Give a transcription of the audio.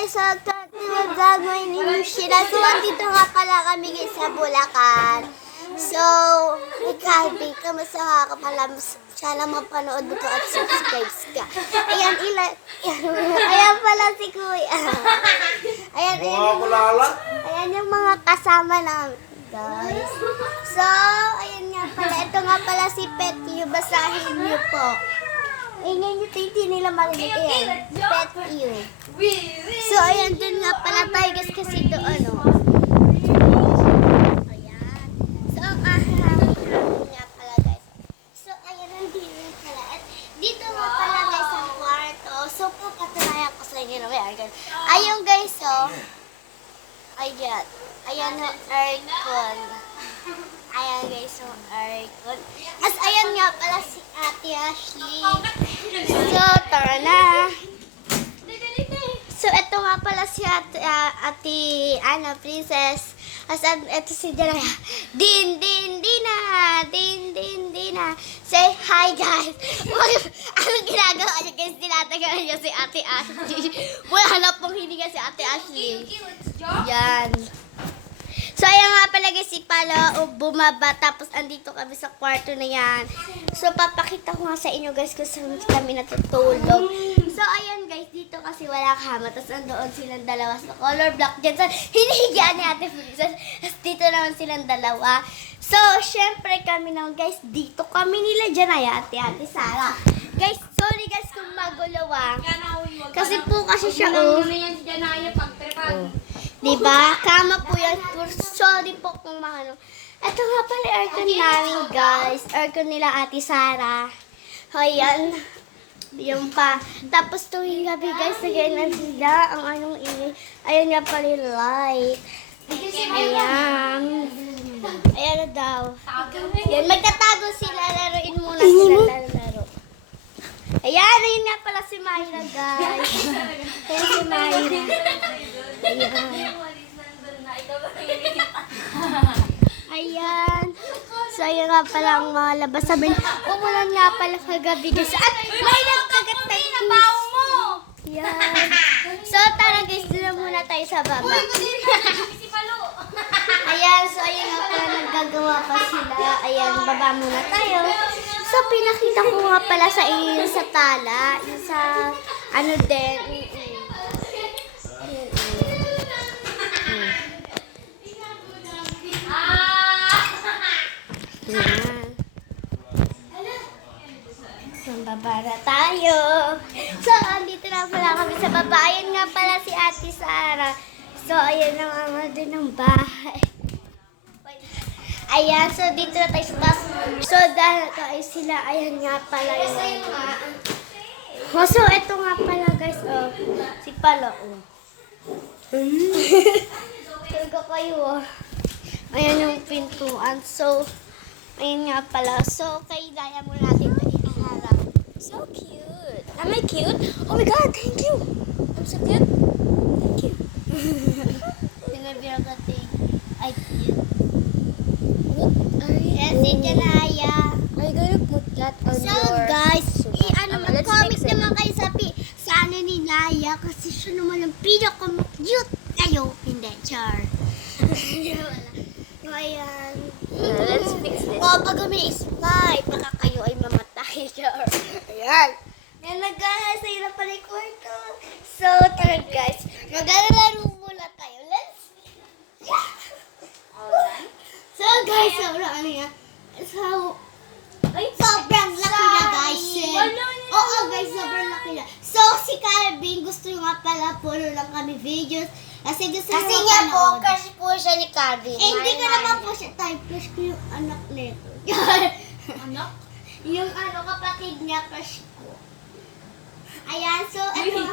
guys, so gagawin ninyo sila. So, andito nga pala kami guys sa Bulacan. So, Calvin, kamusta ka pala? Sana mapanood mo to at subscribe ka. Ayan, ayan pala si Kuya. Ayan yung mga kasama namin, guys. So, ayan nga pala. Ito nga pala si Pet Yu. Basahin niyo po. Ingay niyo, hindi nila marinig. Ayan, Pet Yu. So, ayan, dun nga pala tayo guys kasi doon, ano. Ayan. So, ang nga pala guys. So, ayan, nandito pala. At dito nga pala guys ang kwarto. So, papatunayan ko sa inyo na may aircon. Ayun guys, oh. Ayan. Ayan ang aircon. Ayan guys, yung aircon. As ayan nga pala si Ate Ashley. So, tara na. So, ito nga pala si Ate Princess. As ito si Janaya. Dina. Say hi guys. Anong ginagawa niya guys? Tinatagalan niya si Ate Ashley. Wala na pong hininga si Ate Ashley. Yan. So, ayan nga pala guys, si Pala bumaba, tapos andito kami sa kwarto na yan. So, papakita ko nga sa inyo guys kung saan kami natutulog. So, ayan guys, dito kasi wala kama, tapos andoon silang dalawa sa color block dyan. So, hinihigaan ni Ate Princess, tapos dito naman silang dalawa. So, syempre kami naman guys, dito kami nila dyan ay Ate Sara. Guys, sorry guys kung magulo kasi po kasi siya diba? Kama po yan. Sorry po kung mahalo. Ito nga pala aircon namin, guys. Aircon nila Ate Sara. Ayan. Yung pa. Tapos tuwing gabi, guys, nagayon sila ang anong ingay. Ayan nga pala yung light. Ayan. Ayan na daw. Ayan, magtatago sila. Laruin muna sila laro. Ayan, ayun nga pala si Myra, guys. Ayan si Myra. Ayan. So, ayan nga pala ang mga labas. Sabihin, umulan nga pala kagabi guys. At may nagkagat na kiss. Ayan. So, tara guys, doon muna tayo sa baba. Ayan, so ayan nga pala naggagawa pa sila. Ayan, baba muna tayo. So, pinakita ko nga pala sa inyo sa tala. Yung sa, ano din. Baba na tayo. So, andito na pala kami sa baba. Ayan nga pala si Ate Sara. So, ayan na nga din ng bahay. Ayan, so dito na tayo sa taas. So, dahil tayo sila, ayan nga pala yun. Oh, so, ito nga pala guys, oh. Si Pala, oh. Tulga kayo, oh. Ayan yung pintuan. So, ayan nga pala. So, kay Daya mo natin ito iharap. So cute. Am I cute? Oh my God, thank you. I'm so cute. Thank you. Ay, cute. Yes, si Janaya. Are you gonna put that on So your... guys, mag-comment let's mix it. naman kayo sa ano ni Naya kasi siya naman ang pinaka-cute. Ayo, hindi, char. Ayan. Let's fix this. O, pag umi-smile, baka kayo ay mamatay, char. Ayan. Yan, nag-aasay na pala yung kwarto. So, tara guys, mag-alaro muna tayo. Let's... So guys, sobrang ano yan. Sobrang laki na guys. Oo guys, sobrang laki na. So si Calvin, gusto nga pala puro lang kami videos. Kasi gusto niya po, crush po siya ni Calvin. Eh, hindi ko naman po siya type. Crush ko yung anak nito. Anak? Yung ano, kapatid niya, crush ko. Ayan, so ito